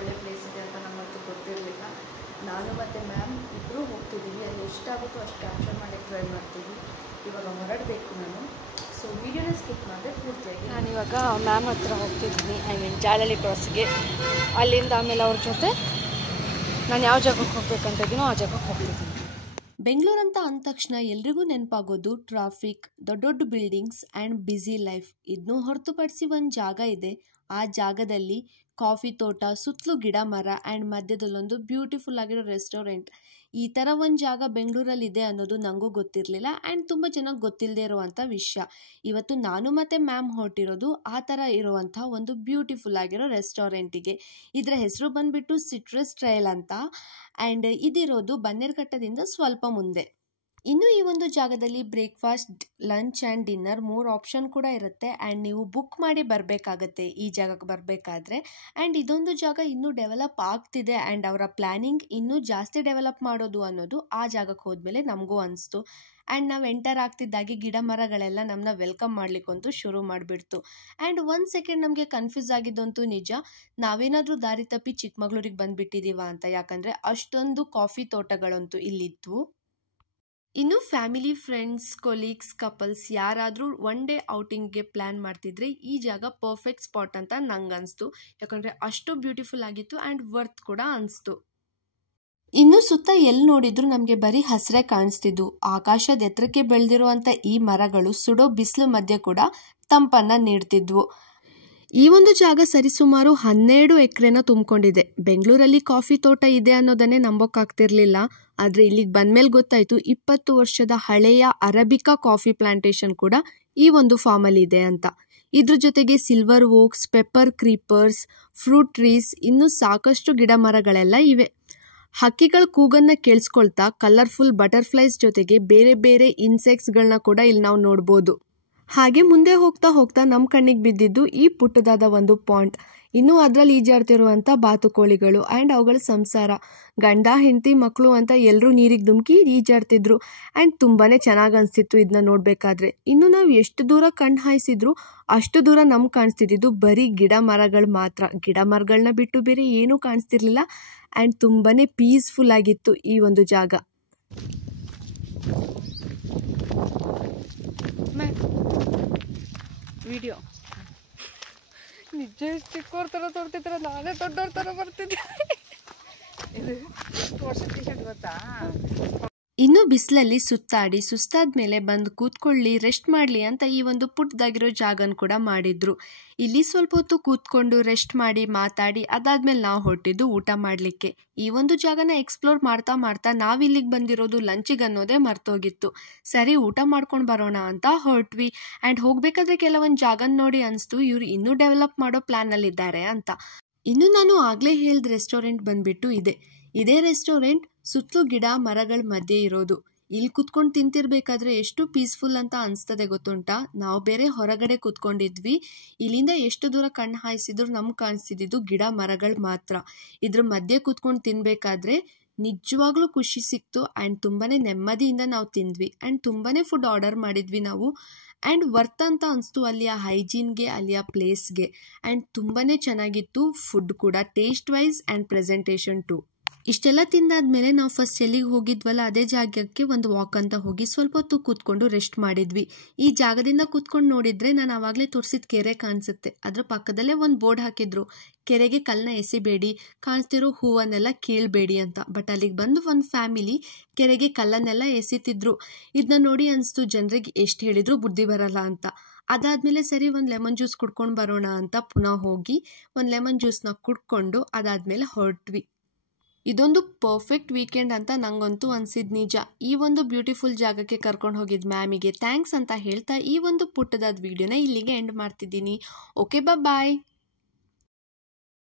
ಒಳ್ಳೆ ಪ್ಲೇಸ್ ಇದೆ ಅಂತ ನಮಗಂತೂ ಗೊತ್ತಿರಲಿಲ್ಲ. ನಾನು ಮತ್ತು ಮ್ಯಾಮ್ ಇಬ್ಬರೂ ಹೋಗ್ತಿದ್ದೀವಿ. ಅಲ್ಲಿ ಎಷ್ಟಾಗುತ್ತೋ ಅಷ್ಟು ಕ್ಯಾಪ್ಚರ್ ಮಾಡೋಕ್ಕೆ ಟ್ರೈ ಮಾಡ್ತೀವಿ. ಇವಾಗ ಹೊರಡಬೇಕು ನಾನು. ಸೊ ವೀಡಿಯೋನ ಸ್ಕಿಪ್ ಮಾಡಿದ್ರೆ ಪೂರ್ತಿಯಾಗಿ ನಾನಿವಾಗ ಮ್ಯಾಮ್ ಹತ್ರ ಹೋಗ್ತಿದ್ದೀನಿ, ಜಾಲಹಳ್ಳಿ ಕ್ರಾಸ್ಗೆ. ಅಲ್ಲಿಂದ ಆಮೇಲೆ ಅವ್ರ ಜೊತೆ ನಾನು ಯಾವ ಜಾಗಕ್ಕೆ ಹೋಗ್ಬೇಕಂತ ಇದ್ದೀನೋ ಆ ಜಾಗಕ್ಕೆ ಹೋಗ್ತಿದ್ದೀನಿ. ಬೆಂಗಳೂರು ಅಂತ ಅಂದ ತಕ್ಷಣ ಎಲ್ರಿಗೂ ನೆನಪಾಗೋದು ಟ್ರಾಫಿಕ್, ದೊಡ್ಡ ದೊಡ್ಡ ಬಿಲ್ಡಿಂಗ್ಸ್ ಆ್ಯಂಡ್ ಬ್ಯುಸಿ ಲೈಫ್. ಇದನ್ನು ಹೊರತುಪಡಿಸಿ ಒಂದು ಜಾಗ ಇದೆ. ಆ ಜಾಗದಲ್ಲಿ ಕಾಫಿ ತೋಟ, ಸುತ್ತಲೂ ಗಿಡ ಮರ ಆ್ಯಂಡ್ ಮಧ್ಯದಲ್ಲೊಂದು ಬ್ಯೂಟಿಫುಲ್ ಆಗಿರೋ ರೆಸ್ಟೋರೆಂಟ್. ಈ ಥರ ಒಂದು ಜಾಗ ಬೆಂಗಳೂರಲ್ಲಿ ಇದೆ ಅನ್ನೋದು ನನಗೂ ಗೊತ್ತಿರಲಿಲ್ಲ ಆ್ಯಂಡ್ ತುಂಬ ಚೆನ್ನಾಗಿ ಗೊತ್ತಿಲ್ಲದೆ ಇರುವಂಥ ವಿಷಯ. ಇವತ್ತು ನಾನು ಮತ್ತು ಮ್ಯಾಮ್ ಹೊರಟಿರೋದು ಆ ಥರ ಇರುವಂಥ ಒಂದು ಬ್ಯೂಟಿಫುಲ್ ಆಗಿರೋ ರೆಸ್ಟೋರೆಂಟಿಗೆ. ಇದರ ಹೆಸರು ಬಂದುಬಿಟ್ಟು ಸಿಟ್ರಸ್ ಟ್ರಯಲ್ ಅಂತ ಆ್ಯಂಡ್ ಇದಿರೋದು ಬನ್ನೇರುಘಟ್ಟದಿಂದ ಸ್ವಲ್ಪ ಮುಂದೆ. ಇನ್ನು ಈ ಒಂದು ಜಾಗದಲ್ಲಿ breakfast, lunch and dinner 3 option ಕೂಡ ಇರುತ್ತೆ ಆ್ಯಂಡ್ ನೀವು ಬುಕ್ ಮಾಡಿ ಬರಬೇಕಾಗತ್ತೆ ಈ ಜಾಗಕ್ಕೆ ಬರಬೇಕಾದ್ರೆ. ಆ್ಯಂಡ್ ಇದೊಂದು ಜಾಗ ಇನ್ನೂ ಡೆವಲಪ್ ಆಗ್ತಿದೆ ಆ್ಯಂಡ್ ಅವರ ಪ್ಲ್ಯಾನಿಂಗ್ ಇನ್ನೂ ಜಾಸ್ತಿ ಡೆವಲಪ್ ಮಾಡೋದು ಅನ್ನೋದು ಆ ಜಾಗಕ್ಕೆ ಹೋದ್ಮೇಲೆ ನಮಗೂ ಅನಿಸ್ತು. ಆ್ಯಂಡ್ ನಾವು ಎಂಟರ್ ಆಗ್ತಿದ್ದಾಗೆ ಗಿಡ ಮರಗಳೆಲ್ಲ ನಮ್ಮನ್ನ ವೆಲ್ಕಮ್ ಮಾಡ್ಲಿಕ್ಕಂತೂ ಶುರು ಮಾಡಿಬಿಡ್ತು. ಆ್ಯಂಡ್ 1 ಸೆಕೆಂಡ್ ನಮಗೆ ಕನ್ಫ್ಯೂಸ್ ಆಗಿದ್ದಂತೂ ನಿಜ, ನಾವೇನಾದರೂ ದಾರಿ ತಪ್ಪಿ ಚಿಕ್ಕಮಗಳೂರಿಗೆ ಬಂದುಬಿಟ್ಟಿದ್ದೀವ ಅಂತ. ಯಾಕಂದರೆ ಅಷ್ಟೊಂದು ಕಾಫಿ ತೋಟಗಳಂತೂ ಇಲ್ಲಿದ್ವು. ಇನ್ನು ಫ್ಯಾಮಿಲಿ, ಫ್ರೆಂಡ್ಸ್, ಕೊಲೀಗ್ಸ್, ಕಪಲ್ಸ್ ಯಾರಾದರೂ ಒನ್ ಡೇ ಔಟಿಂಗ್ಗೆ ಪ್ಲ್ಯಾನ್ ಮಾಡ್ತಿದ್ರೆ ಈ ಜಾಗ ಪರ್ಫೆಕ್ಟ್ ಸ್ಪಾಟ್ ಅಂತ ನಂಗೆ ಅನಿಸ್ತು. ಯಾಕಂದರೆ ಅಷ್ಟು ಬ್ಯೂಟಿಫುಲ್ ಆಗಿತ್ತು ಆ್ಯಂಡ್ ವರ್ತ್ ಕೂಡ ಅನಿಸ್ತು. ಇನ್ನು ಸುತ್ತ ಎಲ್ಲಿ ನೋಡಿದ್ರು ನಮಗೆ ಬರೀ ಹಸಿರೇ ಕಾಣಿಸ್ತಿದ್ವು. ಆಕಾಶದ ಎತ್ತರಕ್ಕೆ ಬೆಳೆದಿರುವಂಥ ಈ ಮರಗಳು ಸುಡೋ ಬಿಸಿಲು ಮಧ್ಯೆ ಕೂಡ ತಂಪನ್ನು ನೀಡ್ತಿದ್ವು. ಈ ಒಂದು ಜಾಗ ಸರಿಸುಮಾರು 12 ಎಕರೆನ ತುಂಬಿಕೊಂಡಿದೆ. ಬೆಂಗಳೂರಲ್ಲಿ ಕಾಫಿ ತೋಟ ಇದೆ ಅನ್ನೋದನ್ನೇ ನಂಬೋಕ್ಕಾಗ್ತಿರ್ಲಿಲ್ಲ. ಆದರೆ ಇಲ್ಲಿಗೆ ಬಂದಮೇಲೆ ಗೊತ್ತಾಯಿತು 20 ವರ್ಷದ ಹಳೆಯ ಅರಬಿಕಾ ಕಾಫಿ ಪ್ಲಾಂಟೇಶನ್ ಕೂಡ ಈ ಒಂದು ಫಾರ್ಮಲ್ಲಿ ಇದೆ ಅಂತ. ಇದ್ರ ಜೊತೆಗೆ silver ಓಕ್ಸ್, pepper creepers, fruit trees, ಇನ್ನೂ ಸಾಕಷ್ಟು ಗಿಡ ಮರಗಳೆಲ್ಲ ಇವೆ. ಹಕ್ಕಿಗಳ ಕೂಗನ್ನು ಕೇಳಿಸ್ಕೊಳ್ತಾ ಕಲರ್ಫುಲ್ ಬಟರ್ಫ್ಲೈಸ್ ಜೊತೆಗೆ ಬೇರೆ ಬೇರೆ ಇನ್ಸೆಕ್ಟ್ಸ್ಗಳನ್ನ ಕೂಡ ಇಲ್ಲಿ ನಾವು ನೋಡ್ಬೋದು. ಹಾಗೆ ಮುಂದೆ ಹೋಗ್ತಾ ಹೋಗ್ತಾ ನಮ್ಮ ಕಣ್ಣಿಗೆ ಬಿದ್ದಿದ್ದು ಈ ಪುಟ್ಟದಾದ ಒಂದು ಪಾಂಡ್. ಇನ್ನೂ ಅದರಲ್ಲಿ ಈಜಾಡ್ತಿರುವಂಥ ಬಾತುಕೋಳಿಗಳು ಆ್ಯಂಡ್ ಅವುಗಳ ಸಂಸಾರ, ಗಂಡ ಹೆಂಡತಿ ಮಕ್ಕಳು ಅಂತ ಎಲ್ಲರೂ ನೀರಿಗೆ ಧುಮುಕಿ ಈಜಾಡ್ತಿದ್ರು. ಆ್ಯಂಡ್ ತುಂಬಾ ಚೆನ್ನಾಗಿ ಅನಿಸ್ತಿತ್ತು ಇದನ್ನ ನೋಡಬೇಕಾದ್ರೆ. ಇನ್ನು ನಾವು ಎಷ್ಟು ದೂರ ಕಣ್ಣು ಹಾಯಿಸಿದ್ರು ಅಷ್ಟು ದೂರ ನಮ್ಗೆ ಕಾಣಿಸ್ತಿದ್ದು ಬರೀ ಗಿಡ ಮರಗಳು ಮಾತ್ರ. ಗಿಡ ಮರಗಳನ್ನ ಬಿಟ್ಟು ಬೇರೆ ಏನೂ ಕಾಣಿಸ್ತಿರ್ಲಿಲ್ಲ ಆ್ಯಂಡ್ ತುಂಬಾ ಪೀಸ್ಫುಲ್ ಆಗಿತ್ತು ಈ ಒಂದು ಜಾಗ. ವಿಡಿಯೋ ನಿಜ ಚಿಕ್ಕವ್ರ ಥರ ತೋರ್ತಿದ್ರ, ನಾನೇ ದೊಡ್ಡವ್ರ ಥರ ಬರ್ತಿದ್ದೆ. ಇದು ಎಷ್ಟು ವರ್ಷ ಟೀಶರ್ಟ್ ಗೊತ್ತಾ? ಇನ್ನು ಬಿಸಿಲಲ್ಲಿ ಸುತ್ತಾಡಿ ಸುಸ್ತಾದ್ಮೇಲೆ ಬಂದು ಕೂತ್ಕೊಳ್ಳಿ, ರೆಸ್ಟ್ ಮಾಡಲಿ ಅಂತ ಈ ಒಂದು ಪುಟ್ಟದಾಗಿರೋ ಜಾಗನ ಕೂಡ ಮಾಡಿದ್ರು. ಇಲ್ಲಿ ಸ್ವಲ್ಪ ಹೊತ್ತು ಕೂತ್ಕೊಂಡು ರೆಸ್ಟ್ ಮಾಡಿ ಮಾತಾಡಿ ಅದಾದ್ಮೇಲೆ ನಾವು ಹೊರಟಿದ್ದು ಊಟ ಮಾಡಲಿಕ್ಕೆ. ಈ ಒಂದು ಜಾಗನ ಎಕ್ಸ್ಪ್ಲೋರ್ ಮಾಡ್ತಾ ಮಾಡ್ತಾ ನಾವಿಲ್ಲಿಗೆ ಬಂದಿರೋದು ಲಂಚಿಗೆ ಅನ್ನೋದೇ ಮರ್ತೋಗಿತ್ತು. ಸರಿ ಊಟ ಮಾಡ್ಕೊಂಡು ಬರೋಣ ಅಂತ ಹೊರಟ್ವಿ. ಆ್ಯಂಡ್ ಹೋಗಬೇಕಾದ್ರೆ ಕೆಲವೊಂದು ಜಾಗನ ನೋಡಿ ಅನಿಸ್ತು ಇವ್ರು ಇನ್ನೂ ಡೆವಲಪ್ ಮಾಡೋ ಪ್ಲ್ಯಾನಲ್ಲಿದ್ದಾರೆ ಅಂತ. ಇನ್ನು ನಾನು ಆಗಲೇ ಹೇಳಿದ ರೆಸ್ಟೋರೆಂಟ್ ಬಂದುಬಿಟ್ಟು ಇದೇ ರೆಸ್ಟೋರೆಂಟ್ ಸುತ್ತಲೂ ಗಿಡ ಮರಗಳ ಮಧ್ಯೆ ಇರೋದು. ಇಲ್ಲಿ ಕುತ್ಕೊಂಡು ತಿಂತಿರ್ಬೇಕಾದ್ರೆ ಎಷ್ಟು ಪೀಸ್ಫುಲ್ ಅಂತ ಅನಿಸ್ತದೆ ಗೊತ್ತುಂಟಾ. ನಾವು ಬೇರೆ ಹೊರಗಡೆ ಕುತ್ಕೊಂಡಿದ್ವಿ. ಇಲ್ಲಿಂದ ಎಷ್ಟು ದೂರ ಕಣ್ಣು ಹಾಯಿಸಿದ್ರು ನಮ್ಗೆ ಕಾಣಿಸ್ತಿದ್ದು ಗಿಡ ಮರಗಳು ಮಾತ್ರ. ಇದ್ರ ಮಧ್ಯೆ ಕುತ್ಕೊಂಡು ತಿನ್ನಬೇಕಾದ್ರೆ ನಿಜವಾಗ್ಲೂ ಖುಷಿ ಸಿಕ್ತು ಆ್ಯಂಡ್ ತುಂಬಾ ನೆಮ್ಮದಿಯಿಂದ ನಾವು ತಿಂದ್ವಿ. ಆ್ಯಂಡ್ ತುಂಬಾ ಫುಡ್ ಆರ್ಡರ್ ಮಾಡಿದ್ವಿ ನಾವು. ಆ್ಯಂಡ್ ವರ್ತ್ ಅಂತ ಅನಿಸ್ತು ಅಲ್ಲಿಯ ಹೈಜೀನ್ಗೆ, ಅಲ್ಲಿಯ ಪ್ಲೇಸ್ಗೆ. ಆ್ಯಂಡ್ ತುಂಬಾ ಚೆನ್ನಾಗಿತ್ತು ಫುಡ್ ಕೂಡ, taste wise and presentation too. ಇಷ್ಟೆಲ್ಲ ತಿಂದಾದ್ಮೇಲೆ ನಾವು ಫಸ್ಟ್ ಎಲ್ಲಿಗೆ ಹೋಗಿದ್ವಲ್ಲ ಅದೇ ಜಾಗಕ್ಕೆ ಒಂದು ವಾಕ್ ಅಂತ ಹೋಗಿ ಸ್ವಲ್ಪ ಹೊತ್ತು ಕೂತ್ಕೊಂಡು ರೆಸ್ಟ್ ಮಾಡಿದ್ವಿ. ಈ ಜಾಗದಿಂದ ಕೂತ್ಕೊಂಡು ನೋಡಿದ್ರೆ ನಾನು ಆವಾಗಲೇ ತೋರಿಸಿದ ಕೆರೆ ಕಾಣಿಸುತ್ತೆ. ಅದ್ರ ಪಕ್ಕದಲ್ಲೇ ಒಂದು ಬೋರ್ಡ್ ಹಾಕಿದ್ರು, ಕೆರೆಗೆ ಕಲ್ಲನ್ನ ಎಸಿಬೇಡಿ, ಕಾಣಿಸ್ತಿರೋ ಹೂವನ್ನೆಲ್ಲ ಕೀಳ್ಬೇಡಿ ಅಂತ. ಬಟ್ ಅಲ್ಲಿಗೆ ಬಂದು ಒಂದು ಫ್ಯಾಮಿಲಿ ಕೆರೆಗೆ ಕಲ್ಲನ್ನೆಲ್ಲ ಎಸಿತಿದ್ರು. ಇದನ್ನ ನೋಡಿ ಅನಿಸ್ತು ಜನರಿಗೆ ಎಷ್ಟು ಹೇಳಿದ್ರು ಬುದ್ಧಿ ಬರಲ್ಲ ಅಂತ. ಅದಾದಮೇಲೆ ಸರಿ ಒಂದು ಲೆಮನ್ ಜ್ಯೂಸ್ ಕುಡ್ಕೊಂಡು ಬರೋಣ ಅಂತ ಪುನಃ ಹೋಗಿ ಒಂದು ಲೆಮನ್ ಜ್ಯೂಸ್ನ ಕುಡ್ಕೊಂಡು ಅದಾದಮೇಲೆ ಹೊರಟ್ವಿ. ಇದೊಂದು ಪರ್ಫೆಕ್ಟ್ ವೀಕೆಂಡ್ ಅಂತ ನಂಗಂತೂ ಅನಿಸಿದ್ದು ನಿಜ. ಈ ಒಂದು ಬ್ಯೂಟಿಫುಲ್ ಜಾಗಕ್ಕೆ ಕರ್ಕೊಂಡು ಹೋಗಿದ್ದು ಮ್ಯಾಮಿಗೆ ಥ್ಯಾಂಕ್ಸ್ ಅಂತ ಹೇಳ್ತಾ ಈ ಒಂದು ಪುಟ್ಟದಾದ ವಿಡಿಯೋನ ಇಲ್ಲಿಗೆ ಎಂಡ್ ಮಾಡ್ತಿದ್ದೀನಿ. ಓಕೆ ಬಾಯ್.